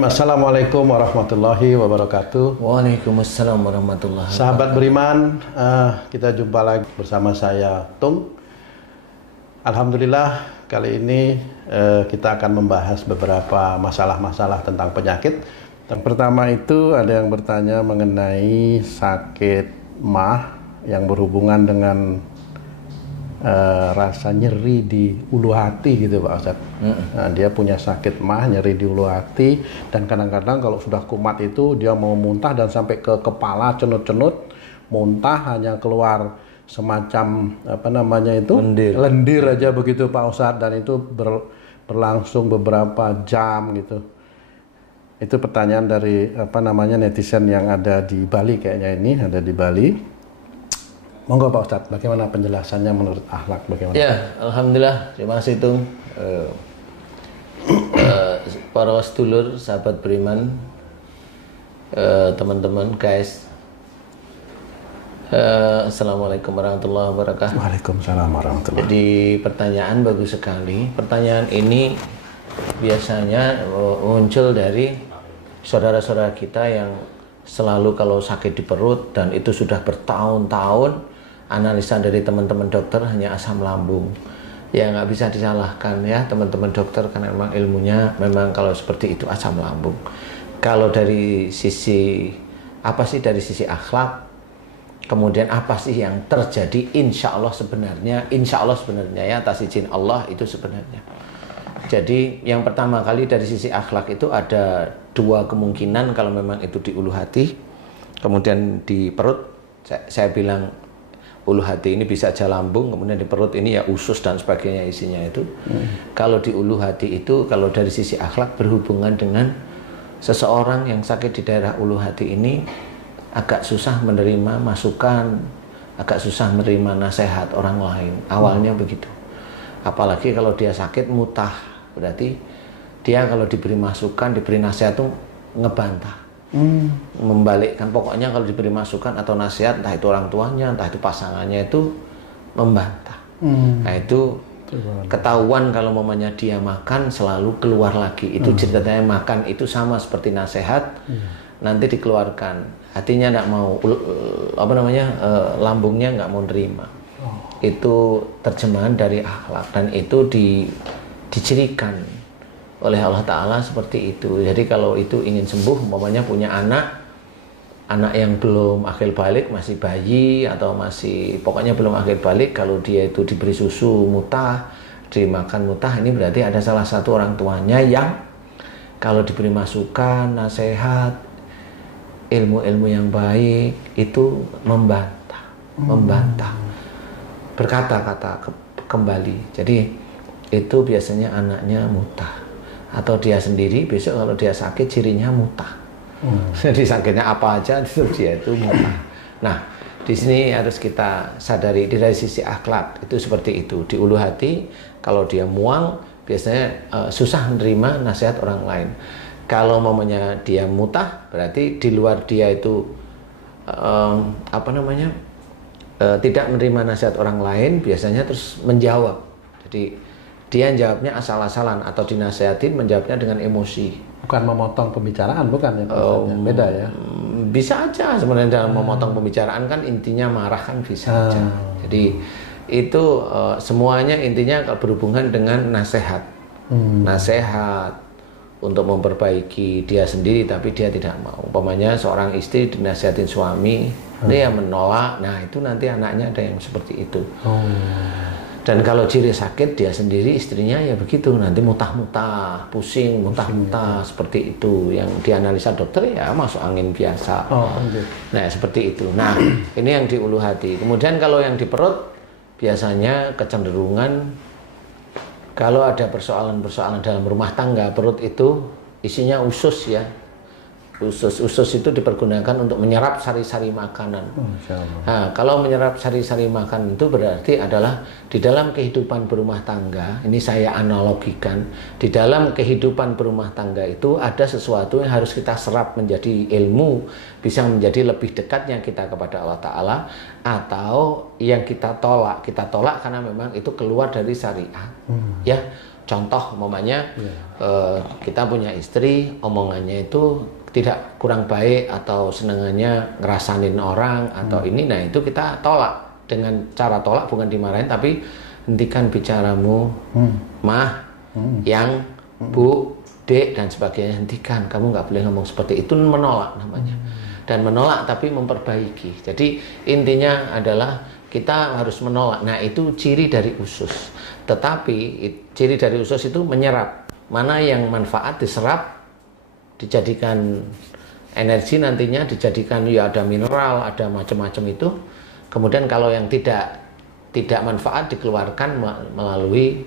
Assalamualaikum warahmatullahi wabarakatuh. Waalaikumsalam warahmatullahi wabarakatuh. Sahabat beriman, kita jumpa lagi bersama saya Tung. Alhamdulillah kali ini kita akan membahas beberapa masalah-masalah tentang penyakit. Yang pertama itu ada yang bertanya mengenai sakit mah yang berhubungan dengan rasa nyeri di ulu hati gitu Pak Ustadz. Nah, dia punya sakit mah, nyeri di ulu hati, dan kadang-kadang kalau sudah kumat itu dia mau muntah dan sampai ke kepala, cenut-cenut, muntah hanya keluar semacam lendir aja begitu Pak Ustadz, dan itu berlangsung beberapa jam gitu. Itu pertanyaan dari netizen yang ada di Bali, kayaknya ini ada di Bali. Monggo Pak Ustadz, bagaimana penjelasannya menurut akhlak? Bagaimana? Ya, alhamdulillah, terima kasih Tung. Para sedulur, sahabat beriman, teman-teman, guys. Assalamualaikum warahmatullahi wabarakatuh. Waalaikumsalam warahmatullahi. Jadi pertanyaan bagus sekali. Pertanyaan ini biasanya muncul dari saudara-saudara kita yang selalu kalau sakit di perut dan itu sudah bertahun-tahun, analisa dari teman-teman dokter hanya asam lambung. Ya nggak bisa disalahkan ya teman-teman dokter, karena memang ilmunya memang kalau seperti itu asam lambung. Kalau dari sisi apa sih, dari sisi akhlak, kemudian apa sih yang terjadi, insya Allah sebenarnya ya atas izin Allah itu sebenarnya. Jadi yang pertama kali dari sisi akhlak itu ada dua kemungkinan. Kalau memang itu di ulu hati, kemudian di perut, saya bilang ulu hati ini bisa aja lambung, kemudian di perut ini ya usus dan sebagainya isinya itu. Kalau di ulu hati itu, kalau dari sisi akhlak berhubungan dengan seseorang yang sakit di daerah ulu hati ini agak susah menerima masukan, agak susah menerima nasihat orang lain. Awalnya begitu. Apalagi kalau dia sakit mutah, berarti dia kalau diberi masukan, diberi nasihat tuh ngebantah. Membalikkan, pokoknya kalau diberi masukan atau nasihat, entah itu orang tuanya, entah itu pasangannya, itu membantah. Nah itu ketahuan kalau mamanya dia makan selalu keluar lagi. Itu ceritanya makan itu sama seperti nasihat, nanti dikeluarkan. Hatinya nggak mau, lambungnya nggak mau nerima. Itu terjemahan dari akhlak, dan itu dicirikan oleh Allah Ta'ala seperti itu. Jadi kalau itu ingin sembuh, umpamanya punya anak yang belum akil balik, masih bayi atau masih pokoknya belum akil balik, kalau dia itu diberi susu mutah, dimakan mutah, ini berarti ada salah satu orang tuanya yang kalau diberi masukan, nasihat, ilmu-ilmu yang baik itu membantah, berkata-kata kembali. Jadi itu biasanya anaknya mutah, atau dia sendiri besok kalau dia sakit cirinya mutah. Jadi sakitnya apa aja itu dia itu mutah. Nah di sini harus kita sadari dari sisi akhlak itu seperti itu. Di ulu hati kalau dia muang biasanya susah menerima nasihat orang lain. Kalau mamanya dia mutah, berarti di luar dia itu tidak menerima nasihat orang lain, biasanya terus menjawab. Jadi dia jawabnya asal-asalan, atau dinasihatin menjawabnya dengan emosi. Bukan memotong pembicaraan, bukan ya? Beda ya? Bisa aja sebenarnya dalam memotong pembicaraan kan intinya marah kan bisa aja. Jadi itu semuanya intinya berhubungan dengan nasihat. Nasihat untuk memperbaiki dia sendiri, tapi dia tidak mau. Umpamanya seorang istri dinasihatin suami, dia menolak. Nah itu nanti anaknya ada yang seperti itu. Dan kalau ciri sakit dia sendiri, istrinya ya begitu, nanti mutah-mutah, pusing, mutah-mutah, seperti itu. Yang dianalisa dokter ya masuk angin biasa. Nah seperti itu. Nah ini yang di ulu hati. Kemudian kalau yang di perut, biasanya kecenderungan kalau ada persoalan-persoalan dalam rumah tangga, perut itu isinya usus ya. Usus itu dipergunakan untuk menyerap sari-sari makanan. Nah, kalau menyerap sari-sari makanan itu berarti adalah di dalam kehidupan berumah tangga, ini saya analogikan, di dalam kehidupan berumah tangga itu ada sesuatu yang harus kita serap menjadi ilmu, bisa menjadi lebih dekatnya kita kepada Allah Ta'ala, atau yang kita tolak karena memang itu keluar dari syariat. Ya, contoh umpamanya kita punya istri, omongannya itu tidak kurang baik atau senengannya ngerasanin orang atau ini, nah itu kita tolak dengan cara tolak, bukan dimarahin tapi hentikan bicaramu, mah, yang, bu, dek dan sebagainya, hentikan, kamu nggak boleh ngomong seperti itu, menolak namanya. Dan menolak tapi memperbaiki. Jadi intinya adalah kita harus menolak. Nah itu ciri dari usus. Tetapi ciri dari usus itu menyerap. Mana yang manfaat diserap, dijadikan energi nantinya, dijadikan ya ada mineral, ada macam-macam itu. Kemudian kalau yang tidak manfaat dikeluarkan melalui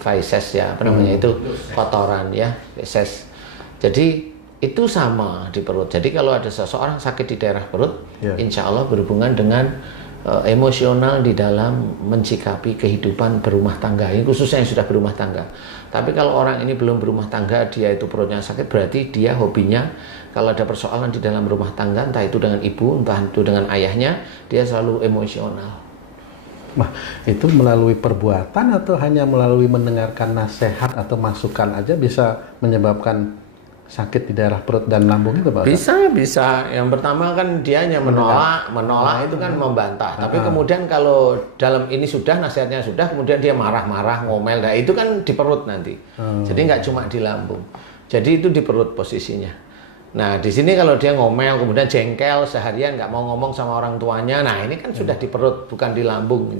feces ya, apa namanya itu, kotoran ya, feces. Jadi itu sama di perut. Jadi kalau ada seseorang sakit di daerah perut, insya Allah berhubungan dengan emosional di dalam mencikapi kehidupan berumah tangga. Ini khususnya yang sudah berumah tangga. Tapi kalau orang ini belum berumah tangga, dia itu perutnya sakit, berarti dia hobinya kalau ada persoalan di dalam rumah tangga, entah itu dengan ibu, entah itu dengan ayahnya, dia selalu emosional. Nah, itu melalui perbuatan atau hanya melalui mendengarkan nasihat atau masukan aja bisa menyebabkan sakit di daerah perut dan lambung itu, Pak? Bisa. Yang pertama kan dia hanya menolak itu kan membantah. Tapi kemudian kalau dalam ini sudah, nasihatnya sudah, kemudian dia marah-marah, ngomel, nah itu kan di perut nanti. Jadi nggak cuma di lambung. Jadi itu di perut posisinya. Nah di sini kalau dia ngomel, kemudian jengkel seharian, nggak mau ngomong sama orang tuanya, nah ini kan sudah di perut, bukan di lambung.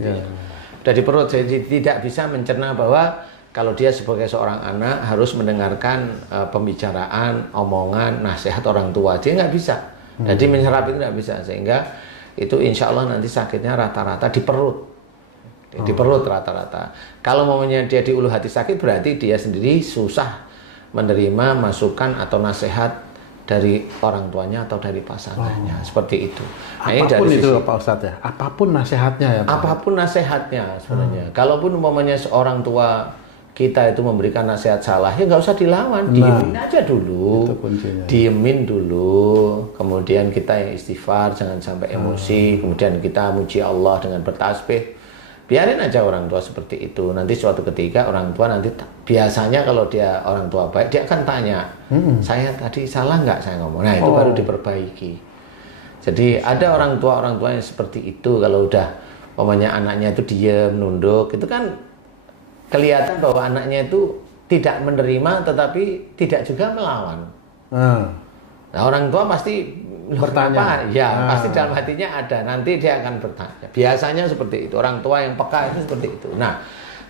Sudah di perut, jadi tidak bisa mencerna bahwa kalau dia sebagai seorang anak harus mendengarkan pembicaraan, omongan, nasihat orang tua, dia nggak bisa. Jadi menyerap itu nggak bisa, sehingga itu insya Allah nanti sakitnya rata-rata di perut, di perut rata-rata. Kalau momennya dia di ulu hati sakit, berarti dia sendiri susah menerima masukan atau nasihat dari orang tuanya atau dari pasangannya, seperti itu. Nah, apapun dari itu Pak Ustadz ya, apapun nasihatnya ya Pak? Apapun nasihatnya sebenarnya. Kalaupun umpamanya seorang tua kita itu memberikan nasihat salah, ya nggak usah dilawan, diemin aja dulu, diemin dulu, kemudian kita yang istighfar, jangan sampai emosi, kemudian kita muji Allah dengan bertasbih, biarin aja orang tua seperti itu. Nanti suatu ketika orang tua nanti biasanya kalau dia orang tua baik, dia akan tanya, saya tadi salah nggak saya ngomong, nah itu baru diperbaiki. Jadi ada orang tua yang seperti itu, kalau udah umpamanya anaknya itu diem, nunduk, itu kan kelihatan bahwa anaknya itu tidak menerima tetapi tidak juga melawan. Nah orang tua pasti bertanya, pasti dalam hatinya ada, nanti dia akan bertanya. Biasanya seperti itu, orang tua yang peka itu seperti itu. Nah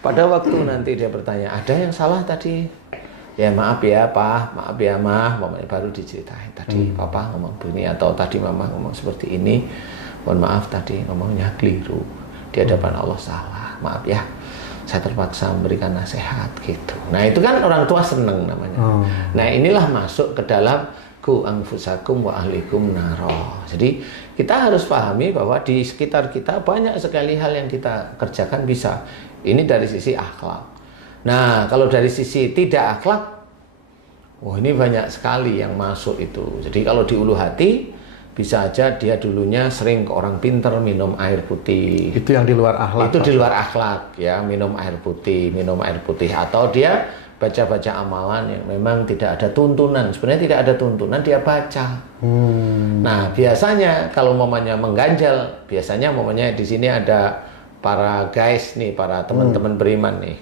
pada waktu nanti dia bertanya, ada yang salah tadi? Ya maaf ya Pak, maaf ya Mah, baru diceritain tadi Papa ngomong begini atau tadi Mama ngomong seperti ini. Mohon maaf tadi ngomongnya keliru, di hadapan Allah salah, maaf ya. Saya terpaksa memberikan nasihat gitu. Nah itu kan orang tua seneng namanya. Nah inilah masuk ke dalam ku anfusakum wa ahlikum naro. Jadi kita harus pahami bahwa di sekitar kita banyak sekali hal yang kita kerjakan bisa. Ini dari sisi akhlak. Nah kalau dari sisi tidak akhlak, ini banyak sekali yang masuk itu. Jadi kalau di ulu hati, bisa aja dia dulunya sering ke orang pinter minum air putih. Itu yang di luar akhlak. Itu di luar akhlak ya, minum air putih. Atau dia baca-baca amalan yang memang tidak ada tuntunan. Sebenarnya tidak ada tuntunan, dia baca. Nah biasanya kalau momennya mengganjal, biasanya momennya di sini ada para guys nih, para teman-teman beriman nih.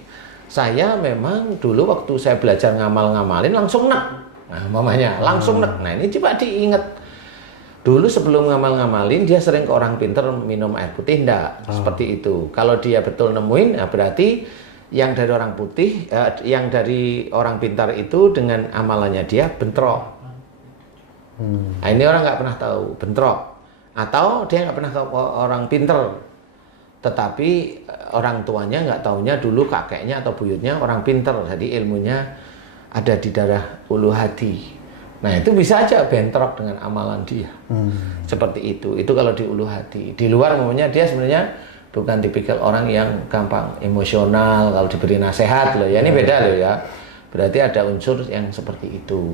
Saya memang dulu waktu saya belajar ngamal-ngamalin langsung nek. Nah momennya langsung nek. Nah ini coba diingat. Dulu sebelum ngamal-ngamalin, dia sering ke orang pinter minum air putih, enggak? Seperti itu. Kalau dia betul nemuin, nah berarti yang dari orang putih, yang dari orang pintar itu dengan amalannya dia bentrok. Nah ini orang nggak pernah tahu, bentrok. Atau dia nggak pernah ke orang pinter, tetapi orang tuanya nggak taunya dulu kakeknya atau buyutnya orang pinter, jadi ilmunya ada di darah ulu hati. Nah itu bisa aja bentrok dengan amalan dia. Seperti itu kalau di ulu hati. Di luar umumnya dia sebenarnya bukan tipikal orang yang gampang emosional kalau diberi nasihat loh ya, ini beda loh ya. Berarti ada unsur yang seperti itu.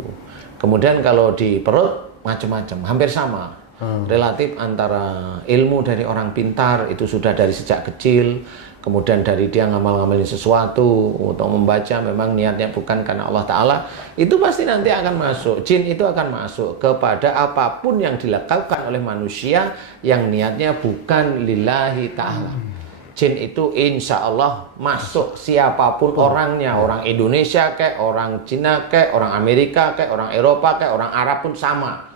Kemudian kalau di perut macam-macam, hampir sama. Relatif antara ilmu dari orang pintar itu sudah dari sejak kecil, kemudian dari dia ngamal-ngamalin sesuatu untuk membaca memang niatnya bukan karena Allah Ta'ala, itu pasti nanti akan masuk. Jin itu akan masuk kepada apapun yang dilakukan oleh manusia yang niatnya bukan lillahi ta'ala. Jin itu insya Allah masuk siapapun orangnya, orang Indonesia kek, orang Cina kek, orang Amerika kek, orang Eropa kek, orang Arab pun sama.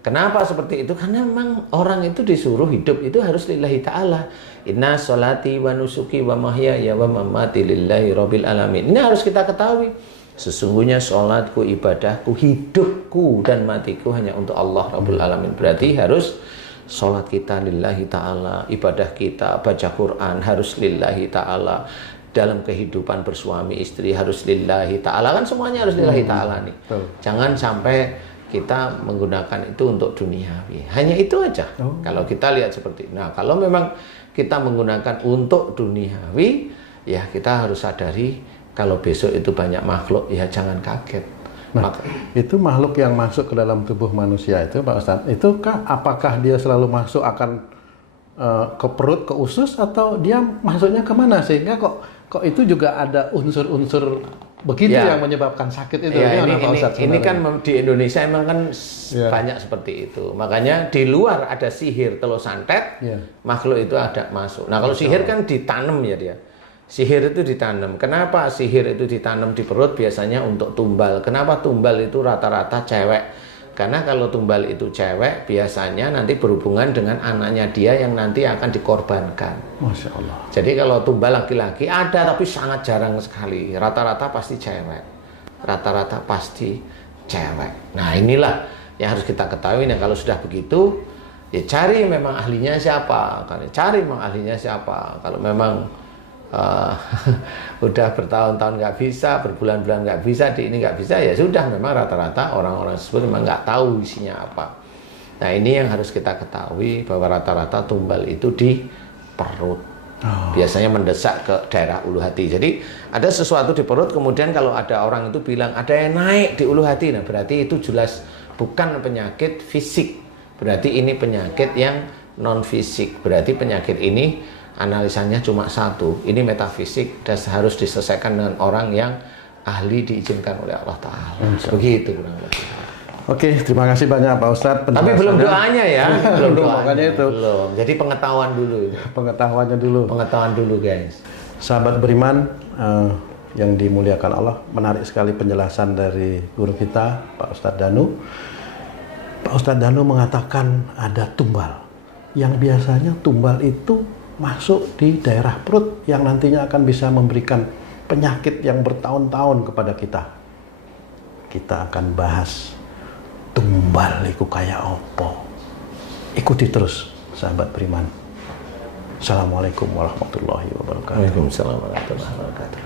Kenapa seperti itu? Karena memang orang itu disuruh hidup itu harus lillahi ta'ala. Inna sholati wa nusuki wa mahyaya wa mamati lillahi rabbil alamin. Ini harus kita ketahui. Sesungguhnya sholatku, ibadahku, hidupku dan matiku hanya untuk Allah Rabbul Alamin. Berarti harus sholat kita lillahi ta'ala, ibadah kita, baca Quran harus lillahi ta'ala, dalam kehidupan bersuami istri harus lillahi ta'ala, kan semuanya harus lillahi ta'ala nih. Jangan sampai kita menggunakan itu untuk duniawi, hanya itu aja. Kalau kita lihat seperti itu. Nah, kalau memang kita menggunakan untuk duniawi, ya kita harus sadari kalau besok itu banyak makhluk, ya jangan kaget. Nah, itu makhluk yang masuk ke dalam tubuh manusia itu, Pak Ustadz, itu apakah dia selalu masuk akan ke perut, ke usus, atau dia masuknya kemana sehingga kok itu juga ada unsur-unsur begitu yang menyebabkan sakit itu? Ya, ini kan di Indonesia emang kan banyak seperti itu. Makanya di luar ada sihir telur santet, makhluk itu ada masuk. Nah, kalau sihir kan ditanam ya dia. Sihir itu ditanam. Kenapa sihir itu ditanam di perut? Biasanya untuk tumbal. Kenapa tumbal itu rata-rata cewek? Karena kalau tumbal itu cewek, biasanya nanti berhubungan dengan anaknya dia yang nanti akan dikorbankan. Masya Allah. Jadi kalau tumbal laki-laki ada, tapi sangat jarang sekali. Rata-rata pasti cewek. Rata-rata pasti cewek. Nah, inilah yang harus kita ketahui. Nah, kalau sudah begitu, ya cari memang ahlinya siapa. Cari memang ahlinya siapa. Kalau memang udah bertahun-tahun nggak bisa, berbulan-bulan nggak bisa, di ini nggak bisa, ya sudah, memang rata-rata orang-orang tersebut memang nggak tahu isinya apa. Nah, ini yang harus kita ketahui, bahwa rata-rata tumbal itu di perut. Biasanya mendesak ke daerah ulu hati. Jadi ada sesuatu di perut, kemudian kalau ada orang itu bilang ada yang naik di ulu hati, nah berarti itu jelas bukan penyakit fisik. Berarti ini penyakit yang non fisik. Berarti penyakit ini analisanya cuma satu, ini metafisik dan harus diselesaikan dengan orang yang ahli diizinkan oleh Allah Ta'ala. Begitu kurang lebih. Oke, terima kasih banyak Pak Ustadz. Tapi belum doanya ya. belum doanya itu. Belum. Jadi pengetahuan dulu. Pengetahuannya dulu. Pengetahuan dulu, guys. Sahabat beriman yang dimuliakan Allah, menarik sekali penjelasan dari guru kita, Pak Ustadz Danu. Pak Ustadz Danu mengatakan ada tumbal. Yang biasanya tumbal itu masuk di daerah perut yang nantinya akan bisa memberikan penyakit yang bertahun-tahun kepada kita. Kita akan bahas tumbal iku kaya opo. Ikuti terus sahabat beriman. Assalamualaikum warahmatullahi wabarakatuh. Waalaikumsalam warahmatullahi wabarakatuh.